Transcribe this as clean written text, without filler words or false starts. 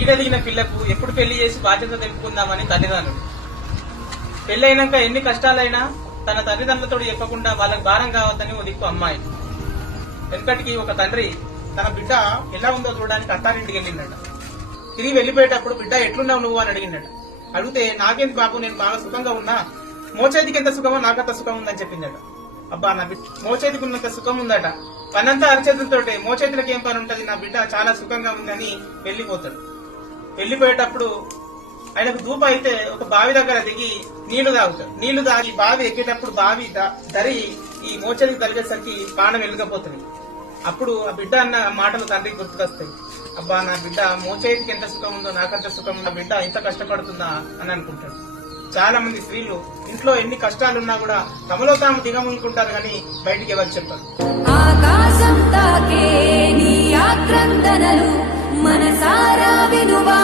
ఈడదిగిన పిల్లకు ఎప్పుడు పెళ్లి చేసి బాధ్యత తెలుపుకుందామని తల్లిదండ్రులు. పెళ్లైనాక ఎన్ని కష్టాలైనా తన తల్లిదండ్రులతో చెప్పకుండా వాళ్ళకి భారం కావద్దని ఓ దిక్కు అమ్మాయి. వెనకటికి ఒక తండ్రి తన బిడ్డ ఎలా ఉందో చూడడానికి అత్తారింటికి వెళ్ళిందట. తిరిగి వెళ్లిపోయేటప్పుడు బిడ్డ ఎట్లున్నావు నువ్వు అని అడిగిందట. అడిగితే నాకేంటి బాబు, నేను బాగా సుఖంగా ఉన్నా, మోచేతికి ఎంత సుఖమో నాకంత సుఖం ఉందని చెప్పిందట. అబ్బా, నా బిడ్డ మోచేతికి ఉన్నంత సుఖం ఉందట, పనంతా అరచేతులతోటే, మోచేతులకు ఏం పని ఉంటది, నా బిడ్డ చాలా సుఖంగా ఉందని వెళ్లిపోతాడు. వెళ్లిపోయేటప్పుడు ఆయనకు ధూప అయితే ఒక బావి దగ్గర దిగి నీళ్లు తాగుతాడు. నీళ్లు తాగి బావి ఎక్కేటప్పుడు బావి దరి ఈ మోచేతికి తలిగేసరికి పానం వెలుగపోతుంది. అప్పుడు ఆ బిడ్డ అన్న మాటలు తండ్రికి గుర్తుకొస్తాయి. అబ్బా, నా బిడ్డ మోచేతికి ఎంత సుఖం ఉందో నాకంత సుఖం, నా బిడ్డ ఇంత కష్టపడుతుందా అని అనుకుంటాడు. చాలా మంది స్త్రీలు ఇంట్లో ఎన్ని కష్టాలున్నా కూడా తమలో తాము దిగమునుకుంటారు కానీ బయటికి ఎవరు చెప్పారు. ఆకాశం తాకే నీ ఆక్రందనలు మనసారా వినువా